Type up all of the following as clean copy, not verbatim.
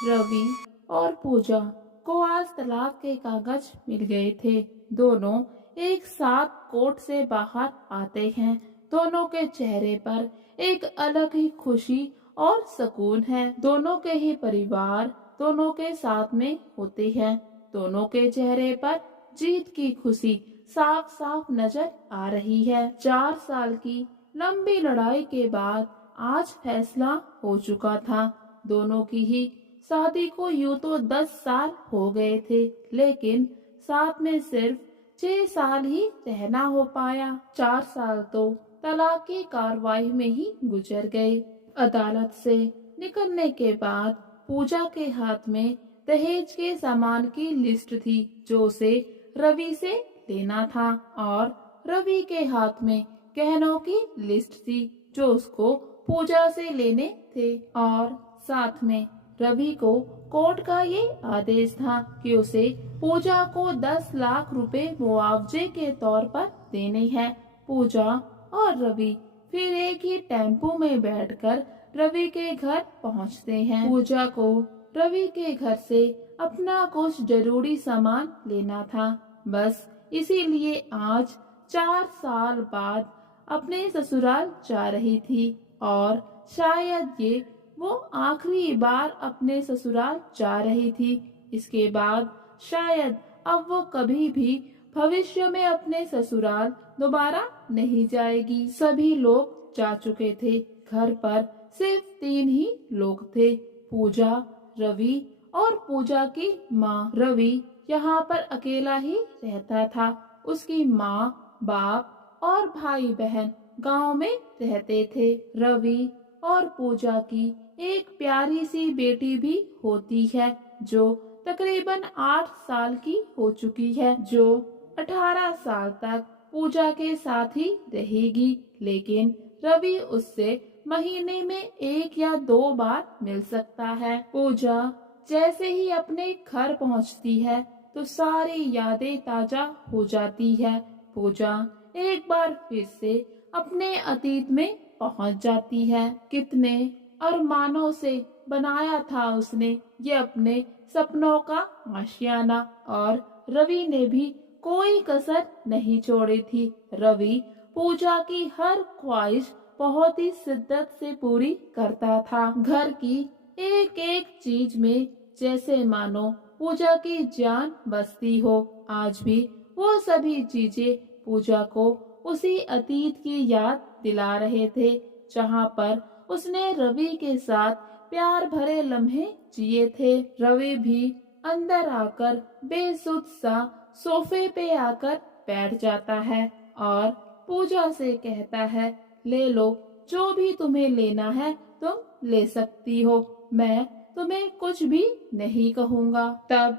रवि और पूजा को आज तलाक के कागज मिल गए थे। दोनों एक साथ कोर्ट से बाहर आते हैं। दोनों के चेहरे पर एक अलग ही खुशी और सुकून है। दोनों के ही परिवार दोनों के साथ में होते हैं। दोनों के चेहरे पर जीत की खुशी साफ साफ नजर आ रही है। 4 साल की लंबी लड़ाई के बाद आज फैसला हो चुका था। दोनों की ही शादी को यूं तो 10 साल हो गए थे, लेकिन साथ में सिर्फ 6 साल ही रहना हो पाया। 4 साल तो तलाक की कार्रवाई में ही गुजर गए। अदालत से निकलने के बाद पूजा के हाथ में दहेज के सामान की लिस्ट थी जो उसे रवि से लेना था, और रवि के हाथ में गहनों की लिस्ट थी जो उसको पूजा से लेने थे। और साथ में रवि को कोर्ट का ये आदेश था कि उसे पूजा को 10 लाख रुपए मुआवजे के तौर पर देने हैं। पूजा और रवि फिर एक ही टेम्पो में बैठकर रवि के घर पहुंचते हैं। पूजा को रवि के घर से अपना कुछ जरूरी सामान लेना था। बस इसीलिए आज 4 साल बाद अपने ससुराल जा रही थी, और शायद ये वो आखिरी बार अपने ससुराल जा रही थी। इसके बाद शायद अब वो कभी भी भविष्य में अपने ससुराल दोबारा नहीं जाएगी। सभी लोग जा चुके थे। घर पर सिर्फ 3 ही लोग थे, पूजा, रवि और पूजा की माँ। रवि यहाँ पर अकेला ही रहता था। उसकी माँ, बाप और भाई बहन गांव में रहते थे। रवि और पूजा की एक प्यारी सी बेटी भी होती है जो तकरीबन 8 साल की हो चुकी है, जो 18 साल तक पूजा के साथ ही रहेगी। लेकिन रवि उससे महीने में 1 या 2 बार मिल सकता है। पूजा जैसे ही अपने घर पहुंचती है तो सारी यादें ताजा हो जाती है। पूजा एक बार फिर से अपने अतीत में पहुंच जाती है। कितने अरमानों से बनाया था उसने ये अपने सपनों का आशियाना, और रवि ने भी कोई कसर नहीं छोड़ी थी। रवि पूजा की हर ख्वाहिश बहुत ही शिद्दत से पूरी करता था। घर की एक एक चीज में जैसे मानो पूजा की जान बसती हो। आज भी वो सभी चीजें पूजा को उसी अतीत की याद दिला रहे थे जहाँ पर उसने रवि के साथ प्यार भरे लम्हे जिए थे। रवि भी अंदर आकर बेसुध सा सोफे पे आकर बैठ जाता है और पूजा से कहता है, ले लो, जो भी तुम्हें लेना है तुम ले सकती हो, मैं तुम्हें कुछ भी नहीं कहूँगा। तब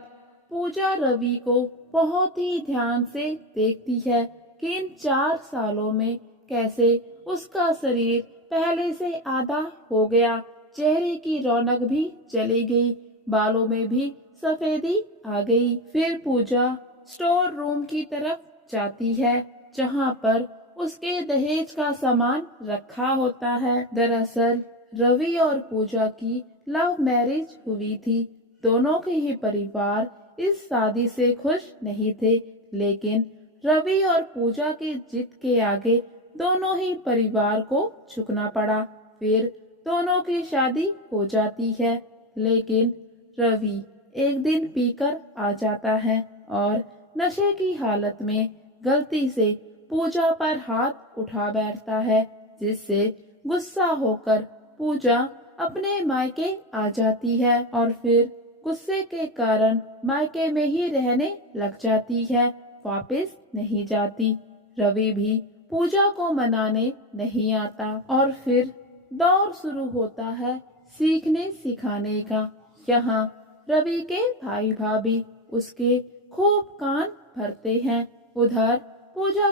पूजा रवि को बहुत ही ध्यान से देखती है कि इन 4 सालों में कैसे उसका शरीर पहले से आधा हो गया। चेहरे की रौनक भी चली गई, बालों में भी सफेदी आ गई। फिर पूजा स्टोर रूम की तरफ जाती है जहाँ पर उसके दहेज का सामान रखा होता है। दरअसल रवि और पूजा की लव मैरिज हुई थी। दोनों के ही परिवार इस शादी से खुश नहीं थे, लेकिन रवि और पूजा के जिद के आगे दोनों ही परिवार को झुकना पड़ा। फिर दोनों की शादी हो जाती है, लेकिन रवि एक दिन पीकर आ जाता है और नशे की हालत में गलती से पूजा पर हाथ उठा बैठता है, जिससे गुस्सा होकर पूजा अपने मायके आ जाती है और फिर गुस्से के कारण मायके में ही रहने लग जाती है, वापस नहीं जाती। रवि भी पूजा को मनाने नहीं आता और फिर दौर शुरू होता है सीखने सिखाने का। यहाँ रवि के भाई भाभी उसके खूब कान भरते हैं। उधर पूजा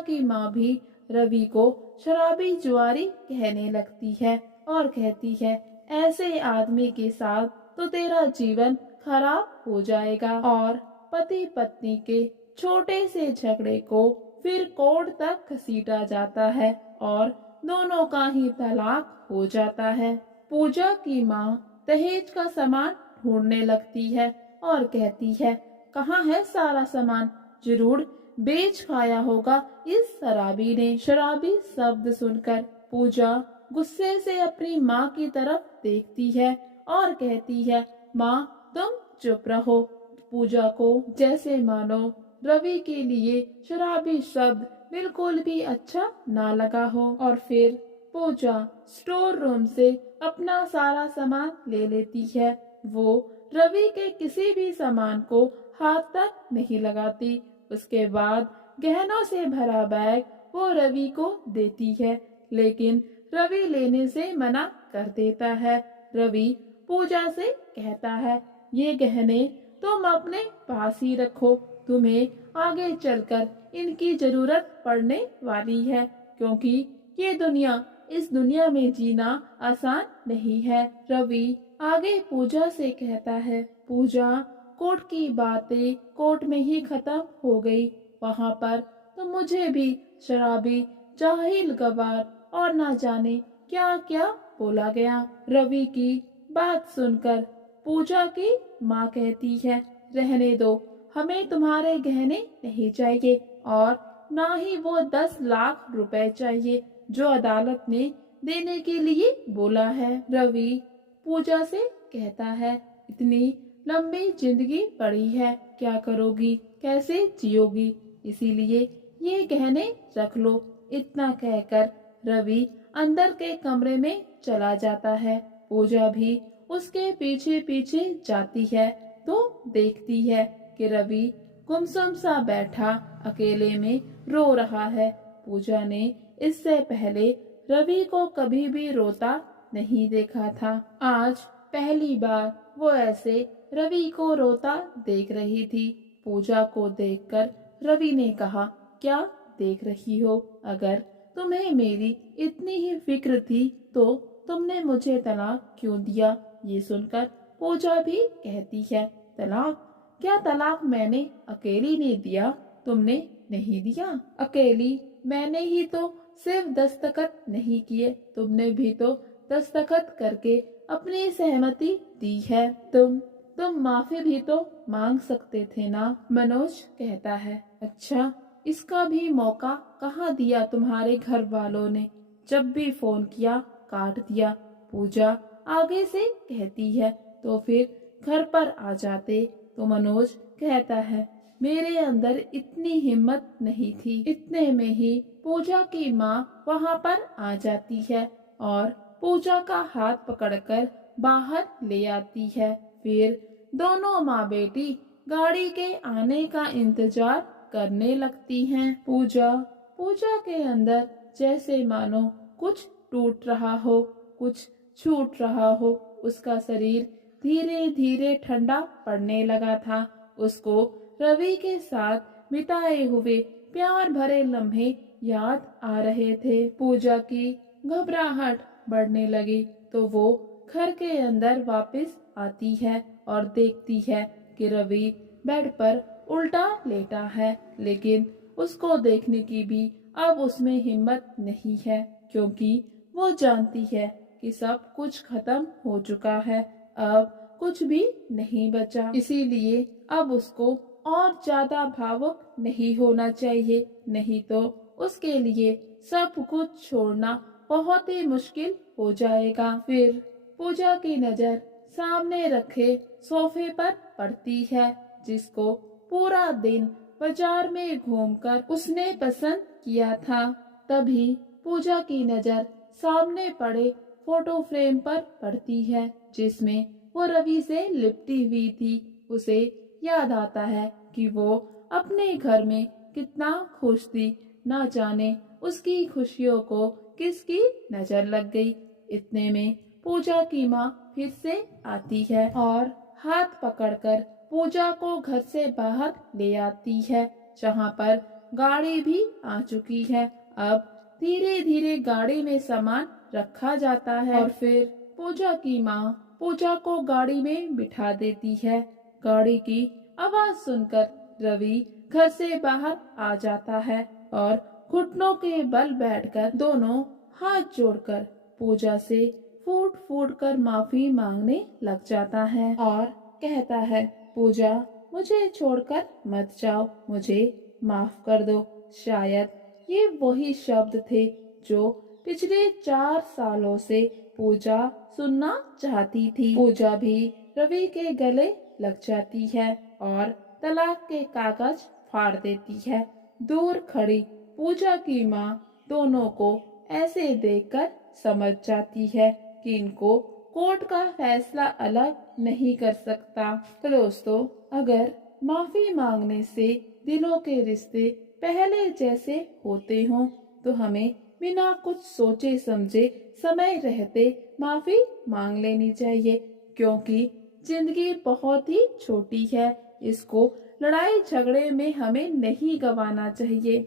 की माँ भी रवि को शराबी जुआरी कहने लगती है और कहती है, ऐसे आदमी के साथ तो तेरा जीवन खराब हो जाएगा। और पति पत्नी के छोटे से झगड़े को फिर कोर्ट तक घसीटा जाता है और दोनों का ही तलाक हो जाता है। पूजा की माँ दहेज का सामान ढूंढने लगती है और कहती है, कहाँ है सारा सामान? जरूर बेच खाया होगा इस शराबी ने। शराबी शब्द सुनकर पूजा गुस्से से अपनी माँ की तरफ देखती है और कहती है, माँ तुम चुप रहो। पूजा को जैसे मानो रवि के लिए शराबी शब्द बिल्कुल भी अच्छा ना लगा हो और फिर पूजा स्टोर रूम से अपना सारा सामान ले लेती है। वो रवि के किसी भी सामान को हाथ तक नहीं लगाती। उसके बाद गहनों से भरा बैग वो रवि को देती है, लेकिन रवि लेने से मना कर देता है। रवि पूजा से कहता है, ये गहने तुम अपने पास ही रखो, तुम्हें आगे चलकर इनकी जरूरत पड़ने वाली है, क्योंकि इस दुनिया में जीना आसान नहीं है। रवि आगे पूजा से कहता है, पूजा कोर्ट की बातें कोर्ट में ही खत्म हो गई। वहाँ पर तो मुझे भी शराबी, जाहिल, गवार और ना जाने क्या क्या बोला गया। रवि की बात सुनकर पूजा की माँ कहती है, रहने दो, हमें तुम्हारे गहने नहीं चाहिए और ना ही वो 10 लाख रुपए चाहिए जो अदालत ने देने के लिए बोला है। रवि पूजा से कहता है, इतनी लंबी जिंदगी पड़ी है, क्या करोगी, कैसे जियोगी, इसीलिए ये गहने रख लो। इतना कहकर रवि अंदर के कमरे में चला जाता है। पूजा भी उसके पीछे पीछे जाती है तो देखती है कि रवि गुमसुम सा बैठा अकेले में रो रहा है। पूजा ने इससे पहले रवि को कभी भी रोता नहीं देखा था। आज पहली बार वो ऐसे रवि को रोता देख रही थी। पूजा को देखकर रवि ने कहा, क्या देख रही हो? अगर तुम्हें मेरी इतनी ही फिक्र थी तो तुमने मुझे तलाक क्यों दिया? ये सुनकर पूजा भी कहती है, तलाक? क्या तलाक मैंने अकेली ने दिया, तुमने नहीं दिया? अकेली मैंने ही तो सिर्फ दस्तखत नहीं किए, तुमने भी तो दस्तखत करके अपनी सहमति दी है। तुम माफी भी तो मांग सकते थे ना? मनोज कहता है, अच्छा, इसका भी मौका कहाँ दिया तुम्हारे घर वालों ने? जब भी फोन किया काट दिया। पूजा आगे से कहती है, तो फिर घर पर आ जाते। तो मनोज कहता है, मेरे अंदर इतनी हिम्मत नहीं थी। इतने में ही पूजा की माँ वहाँ पर आ जाती है और पूजा का हाथ पकड़कर बाहर ले आती है। फिर दोनों माँ बेटी गाड़ी के आने का इंतजार करने लगती हैं। पूजा के अंदर जैसे मानो कुछ टूट रहा हो, कुछ छूट रहा हो। उसका शरीर धीरे धीरे ठंडा पड़ने लगा था। उसको रवि के साथ बिताए हुए प्यार भरे लम्हे याद आ रहे थे। पूजा की घबराहट बढ़ने लगी तो वो घर के अंदर वापस आती है और देखती है कि रवि बेड पर उल्टा लेटा है, लेकिन उसको देखने की भी अब उसमें हिम्मत नहीं है, क्योंकि वो जानती है कि सब कुछ खत्म हो चुका है, अब कुछ भी नहीं बचा। इसीलिए अब उसको और ज्यादा भावुक नहीं होना चाहिए, नहीं तो उसके लिए सब कुछ छोड़ना बहुत ही मुश्किल हो जाएगा। फिर पूजा की नजर सामने रखे सोफे पर पड़ती है, जिसको पूरा दिन बाजार में घूमकर उसने पसंद किया था। तभी पूजा की नजर सामने पड़े फोटो फ्रेम पर पड़ती है, जिसमें वो रवि से लिपटी हुई थी। उसे याद आता है कि वो अपने घर में कितना खुश थी, ना जाने उसकी खुशियों को किसकी नजर लग गई। इतने में पूजा की माँ फिर से आती है और हाथ पकड़कर पूजा को घर से बाहर ले आती है, जहाँ पर गाड़ी भी आ चुकी है। अब धीरे धीरे गाड़ी में सामान रखा जाता है और फिर पूजा की माँ पूजा को गाड़ी में बिठा देती है। गाड़ी की आवाज सुनकर रवि घर से बाहर आ जाता है और घुटनों के बल बैठकर दोनों हाथ जोड़कर पूजा से फूट टूट फूट कर माफी मांगने लग जाता है और कहता है, पूजा मुझे छोड़कर मत जाओ, मुझे माफ कर दो। शायद ये वही शब्द थे जो पिछले 4 सालों से पूजा सुनना चाहती थी। पूजा भी रवि के गले लग जाती है और तलाक के कागज फाड़ देती है। दूर खड़ी पूजा की माँ दोनों को ऐसे देखकर समझ जाती है कि इनको कोर्ट का फैसला अलग नहीं कर सकता। तो दोस्तों, अगर माफी मांगने से दिलों के रिश्ते पहले जैसे होते हों तो हमें बिना कुछ सोचे समझे समय रहते माफी मांग लेनी चाहिए, क्योंकि जिंदगी बहुत ही छोटी है, इसको लड़ाई झगड़े में हमें नहीं गंवाना चाहिए।